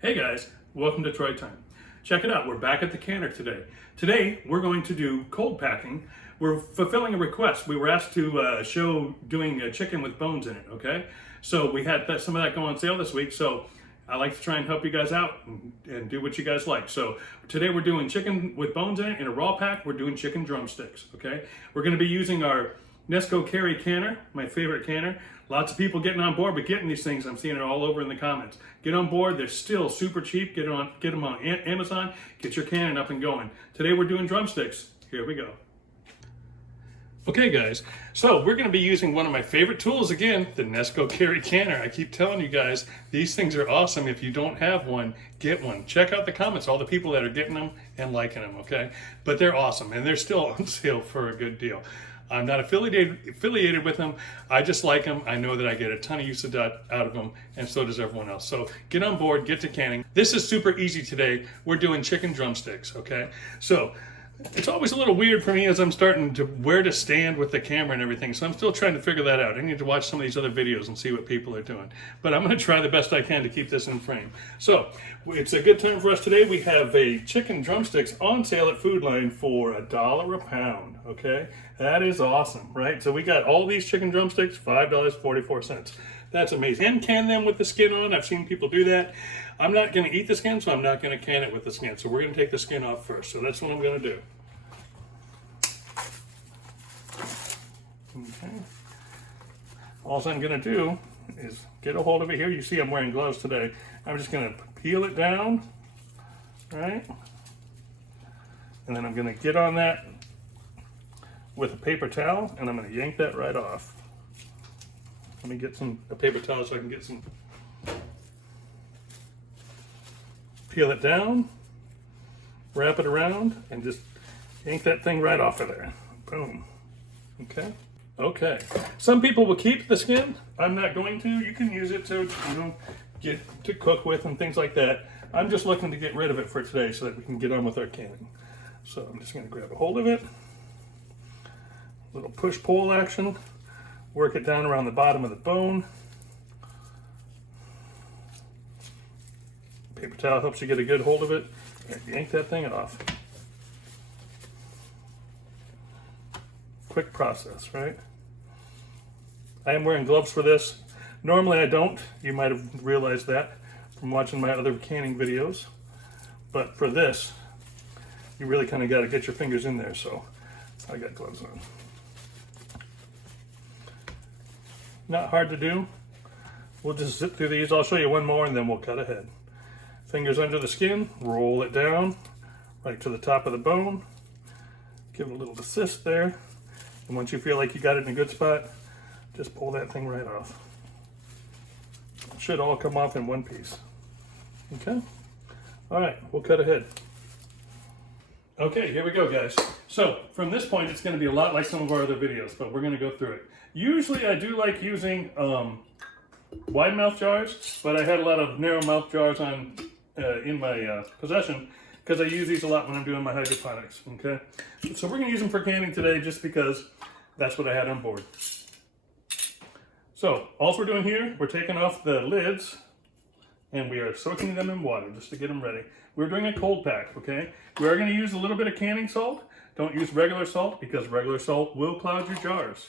Hey guys, welcome to Troy Time. Check it out, we're back at the canner today. Today we're going to do cold packing. We're fulfilling a request. We were asked to show doing chicken with bones in it, okay? So we had some of that go on sale this week, so I like to try and help you guys out and do what you guys like. So today we're doing chicken with bones in it in a raw pack. We're doing chicken drumsticks, okay? We're gonna be using our Nesco Carey canner, my favorite canner. Lots of people getting on board with getting these things. I'm seeing it all over in the comments. Get on board, they're still super cheap. Get them on Amazon, get your cannon up and going. Today we're doing drumsticks. Here we go. Okay guys, so we're gonna be using one of my favorite tools again, the Nesco Carey canner. I keep telling you guys, these things are awesome. If you don't have one, get one. Check out the comments, all the people that are getting them and liking them, okay? But they're awesome and they're still on sale for a good deal. I'm not affiliated with them. I just like them. I know that I get a ton of use out of them, and so does everyone else. So get on board, get to canning. This is super easy today. We're doing chicken drumsticks, okay? So it's always a little weird for me as I'm starting to where to stand with the camera and everything. So I'm still trying to figure that out. I need to watch some of these other videos and see what people are doing. But I'm going to try the best I can to keep this in frame. So it's a good time for us today. We have a chicken drumsticks on sale at Food Line for $1 a pound. Okay, that is awesome, right? So we got all these chicken drumsticks, $5.44. That's amazing. And can them with the skin on. I've seen people do that. I'm not going to eat the skin, so I'm not going to can it with the skin. So we're going to take the skin off first. So that's what I'm going to do. Okay. All I'm going to do is get a hold of it here. You see I'm wearing gloves today. I'm just going to peel it down, right? And then I'm going to get on that with a paper towel, and I'm going to yank that right off. Let me get a paper towel so I can get some. Peel it down, wrap it around, and just yank that thing right off of there. Boom. Okay. Okay. Some people will keep the skin. I'm not going to. You can use it to, get to cook with and things like that. I'm just looking to get rid of it for today so that we can get on with our canning. So I'm just going to grab a hold of it. Little push-pull action. Work it down around the bottom of the bone. Paper towel helps you get a good hold of it. And yank that thing off. Quick process, right? I am wearing gloves for this. Normally I don't. You might have realized that from watching my other canning videos. But for this, you really kind of got to get your fingers in there, so I got gloves on. Not hard to do. We'll just zip through these. I'll show you one more and then we'll cut ahead. Fingers under the skin, roll it down right to the top of the bone. Give it a little assist there. And once you feel like you got it in a good spot, just pull that thing right off. It should all come off in one piece. Okay? All right, we'll cut ahead. Okay, here we go, guys. So from this point, it's going to be a lot like some of our other videos, but we're going to go through it. Usually I do like using wide mouth jars, but I had a lot of narrow mouth jars in my possession because I use these a lot when I'm doing my hydroponics, okay? So we're gonna use them for canning today just because that's what I had on board. So all we're doing here, we're taking off the lids and we are soaking them in water just to get them ready. We're doing a cold pack, okay? We are gonna use a little bit of canning salt. Don't use regular salt because regular salt will cloud your jars.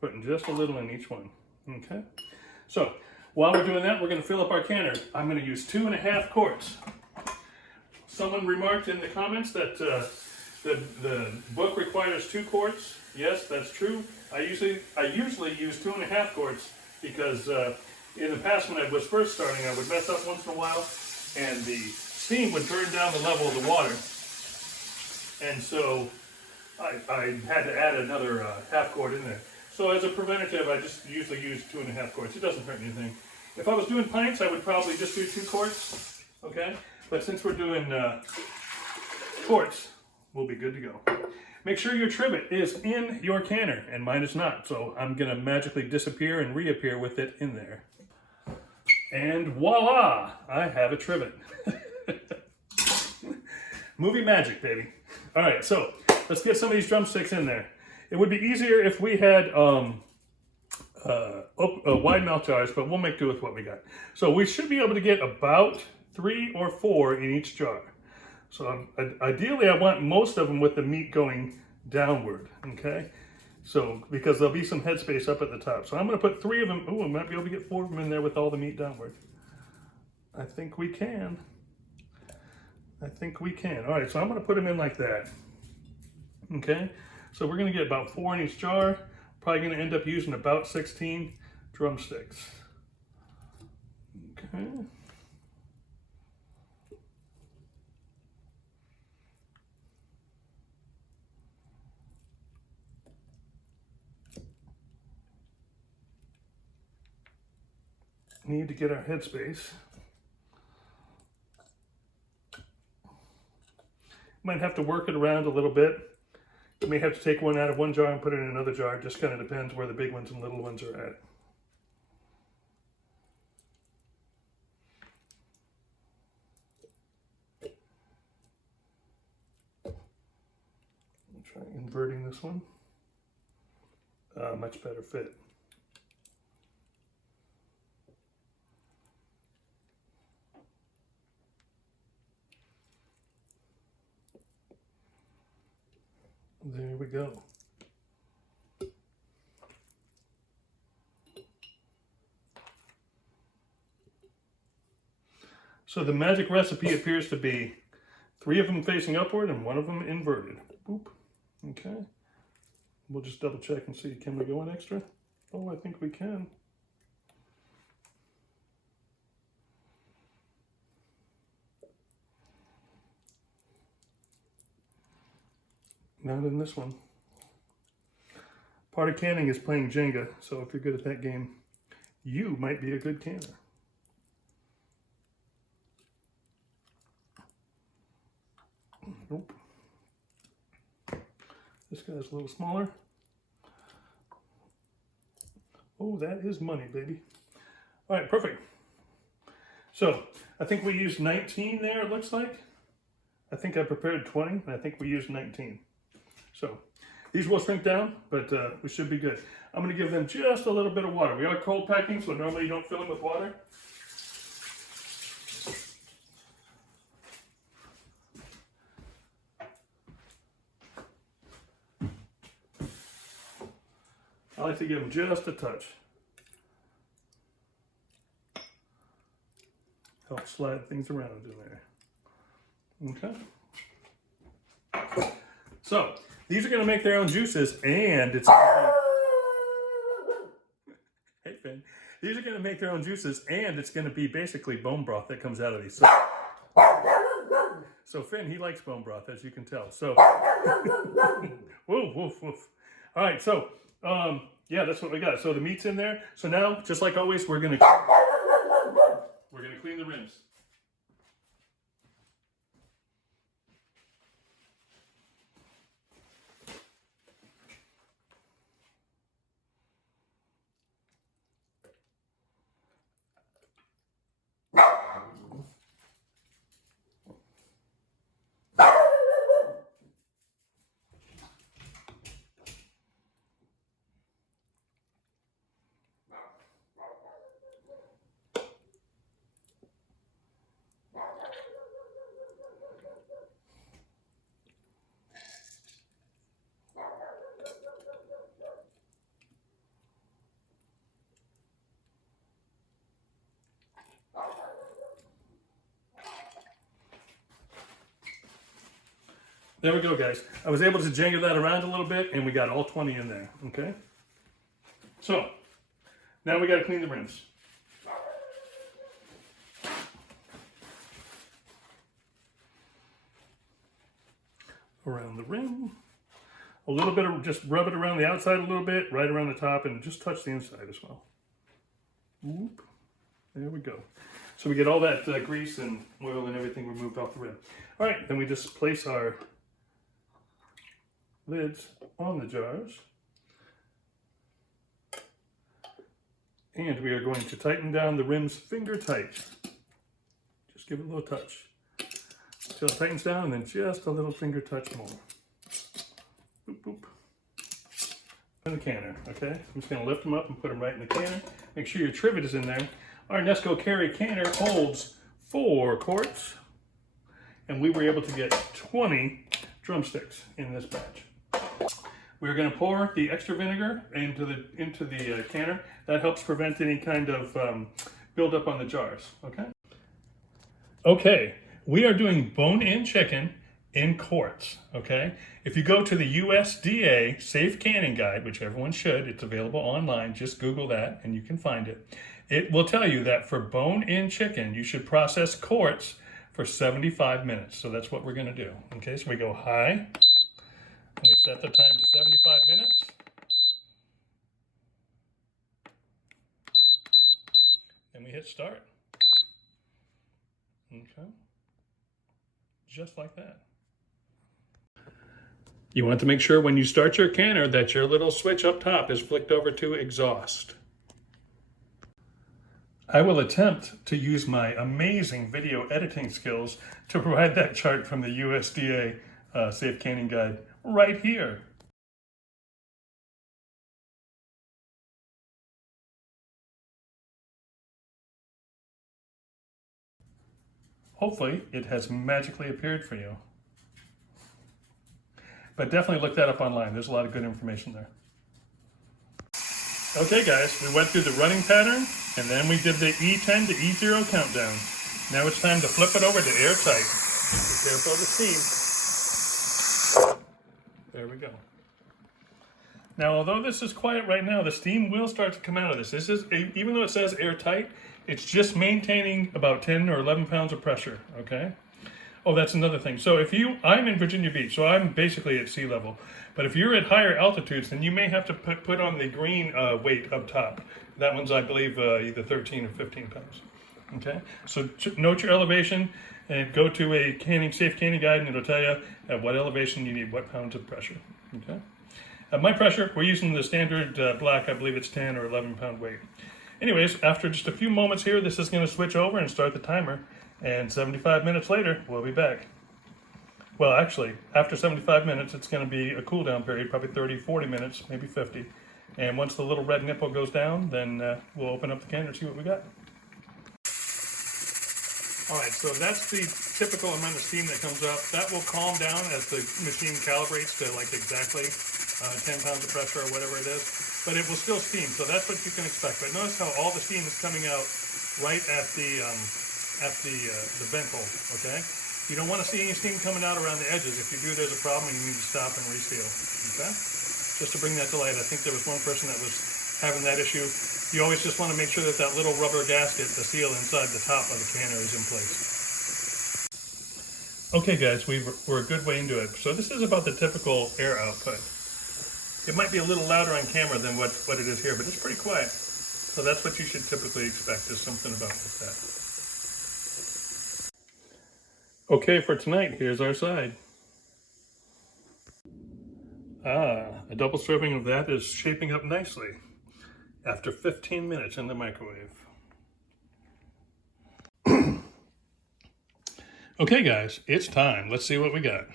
Putting just a little in each one, okay? So while we're doing that, we're going to fill up our canner. I'm going to use 2.5 quarts. Someone remarked in the comments that the book requires 2 quarts. Yes, that's true. I usually use 2.5 quarts because in the past when I was first starting, I would mess up once in a while, and the steam would burn down the level of the water, and so I had to add another half quart in there. So as a preventative, I just usually use 2.5 quarts. It doesn't hurt anything. If I was doing pints, I would probably just do 2 quarts, okay? But since we're doing quarts, we'll be good to go. Make sure your trivet is in your canner, and mine is not. So I'm gonna magically disappear and reappear with it in there. And voila, I have a trivet. Movie magic, baby. All right, so let's get some of these drumsticks in there. It would be easier if we had wide mouth jars, but we'll make do with what we got. So we should be able to get about 3 or 4 in each jar. So ideally I want most of them with the meat going downward, okay? So, because there'll be some headspace up at the top. So I'm gonna put 3 of them. Oh, I might be able to get 4 of them in there with all the meat downward. I think we can. I think we can. All right, so I'm gonna put them in like that. Okay, so we're gonna get about 4 in each jar. Probably gonna end up using about 16 drumsticks. Okay. Need to get our headspace. Might have to work it around a little bit. You may have to take one out of one jar and put it in another jar. It just kind of depends where the big ones and little ones are at. I'll try inverting this one. Much better fit. There we go. So the magic recipe appears to be 3 of them facing upward and 1 of them inverted. Boop. Okay. We'll just double check and see, can we go an extra? Oh, I think we can. Not in this one. Part of canning is playing Jenga, so if you're good at that game, you might be a good canner. Nope. This guy's a little smaller. Oh, that is money, baby. All right, perfect. So I think we used 19 there, it looks like. I think I prepared 20, and I think we used 19. So these will shrink down, but we should be good. I'm going to give them just a little bit of water. We are cold packing, so normally you don't fill them with water. I like to give them just a touch. Help slide things around in there. Okay. So these are going to make their own juices, and it's hey Finn, these are going to make their own juices, and it's going to be basically bone broth that comes out of these. So Finn, he likes bone broth, as you can tell. So woof woof woof. All right, so yeah, that's what we got. So the meat's in there. So now, just like always, we're gonna clean the rims. There we go, guys. I was able to jangle that around a little bit, and we got all 20 in there, okay? So, now we got to clean the rims. Around the rim. A little bit of, just rub it around the outside a little bit, right around the top, and just touch the inside as well. Whoop. There we go. So we get all that grease and oil and everything removed off the rim. All right, then we just place our lids on the jars. And we are going to tighten down the rims finger tight. Just give it a little touch. Until it tightens down, and then just a little finger touch more. Boop, boop. In the canner, okay? I'm just gonna lift them up and put them right in the canner. Make sure your trivet is in there. Our Nesco Carey canner holds 4 quarts, and we were able to get 20 drumsticks in this batch. We're gonna pour the extra vinegar into the canner. That helps prevent any kind of buildup on the jars, okay? Okay, we are doing bone-in chicken in quarts, okay? If you go to the USDA Safe Canning Guide, which everyone should, it's available online, just Google that and you can find it. It will tell you that for bone-in chicken, you should process quarts for 75 minutes. So that's what we're gonna do, okay? So we go high, and we set the time to 75 minutes. And we hit start. Okay, just like that. You want to make sure when you start your canner that your little switch up top is flicked over to exhaust. I will attempt to use my amazing video editing skills to provide that chart from the USDA Safe Canning Guide right here. Hopefully it has magically appeared for you. But definitely look that up online. There's a lot of good information there. Okay guys, we went through the running pattern and then we did the E10 to E0 countdown. Now it's time to flip it over to airtight. Be careful of the steam. There we go. Now although this is quiet right now, the steam will start to come out of this. This is, even though it says airtight, it's just maintaining about 10 or 11 pounds of pressure, okay? Oh, that's another thing. So if I'm in Virginia Beach, so I'm basically at sea level. But if you're at higher altitudes, then you may have to put on the green weight up top. That one's, I believe, either 13 or 15 pounds. Okay? So note your elevation and go to a safe canning guide and it'll tell you at what elevation you need what pounds of pressure. Okay? At my pressure, we're using the standard black, I believe it's 10 or 11 pound weight. Anyways, after just a few moments here, this is going to switch over and start the timer. And 75 minutes later, we'll be back. Well, actually, after 75 minutes, it's going to be a cool down period, probably 30, 40 minutes, maybe 50. And once the little red nipple goes down, then we'll open up the canner and see what we got. All right, so that's the typical amount of steam that comes up. That will calm down as the machine calibrates to like exactly 10 pounds of pressure or whatever it is. But it will still steam, so that's what you can expect. But notice how all the steam is coming out right at the vent hole, okay? You don't want to see any steam coming out around the edges. If you do, there's a problem and you need to stop and reseal, okay? Just to bring that to light, I think there was one person that was having that issue. You always just want to make sure that that little rubber gasket, the seal inside the top of the canner, is in place. Okay guys, we're a good way into it. So this is about the typical air output. It might be a little louder on camera than what it is here, but it's pretty quiet. So that's what you should typically expect, is something about that. Okay, for tonight, here's our side. A double serving of that is shaping up nicely after 15 minutes in the microwave. Okay guys, it's time. Let's see what we got.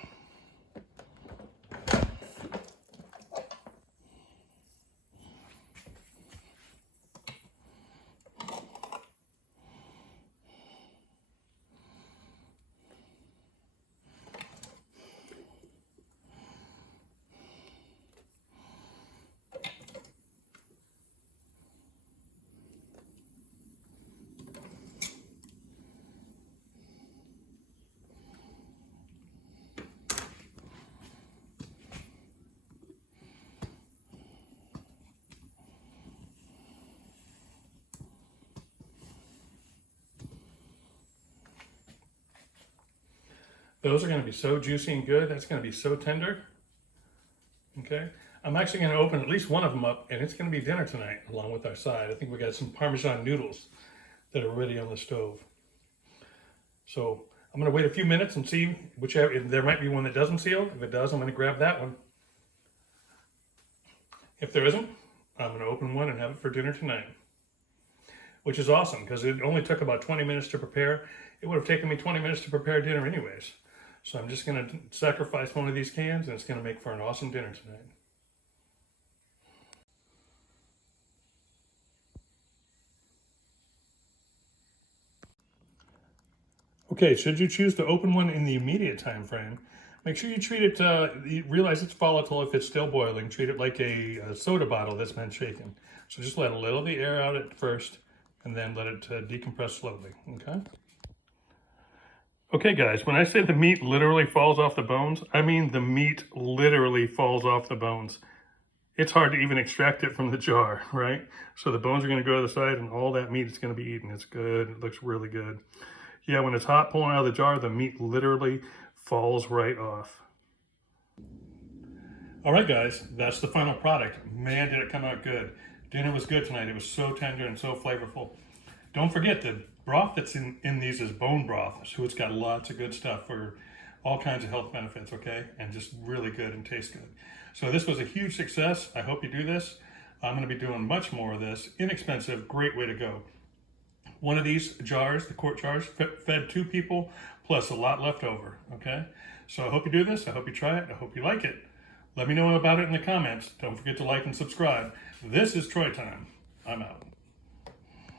Those are going to be so juicy and good. That's going to be so tender. Okay. I'm actually going to open at least one of them up, and it's going to be dinner tonight along with our side. I think we got some Parmesan noodles that are ready on the stove. So I'm going to wait a few minutes and see whichever, there might be one that doesn't seal. If it does, I'm going to grab that one. If there isn't, I'm going to open one and have it for dinner tonight. Which is awesome because it only took about 20 minutes to prepare. It would have taken me 20 minutes to prepare dinner anyways. So I'm just going to sacrifice one of these cans and it's going to make for an awesome dinner tonight. Okay, should you choose to open one in the immediate time frame, make sure you treat it, you realize it's volatile if it's still boiling. Treat it like a soda bottle that's been shaken. So just let a little of the air out at first and then let it decompress slowly, okay? Okay guys, when I say the meat literally falls off the bones, I mean the meat literally falls off the bones. It's hard to even extract it from the jar, right? So the bones are gonna go to the side and all that meat is gonna be eaten. It's good, it looks really good. Yeah, when it's hot pulling out of the jar, the meat literally falls right off. All right, guys, that's the final product. Man, did it come out good. Dinner was good tonight. It was so tender and so flavorful. Don't forget, the broth that's in these is bone broth, so it's got lots of good stuff for all kinds of health benefits, okay? And just really good and tastes good. So this was a huge success. I hope you do this. I'm gonna be doing much more of this. Inexpensive, great way to go. One of these jars, the quart jars, fed 2 people, plus a lot left over, okay? So I hope you do this. I hope you try it. I hope you like it. Let me know about it in the comments. Don't forget to like and subscribe. This is Troy Time. I'm out.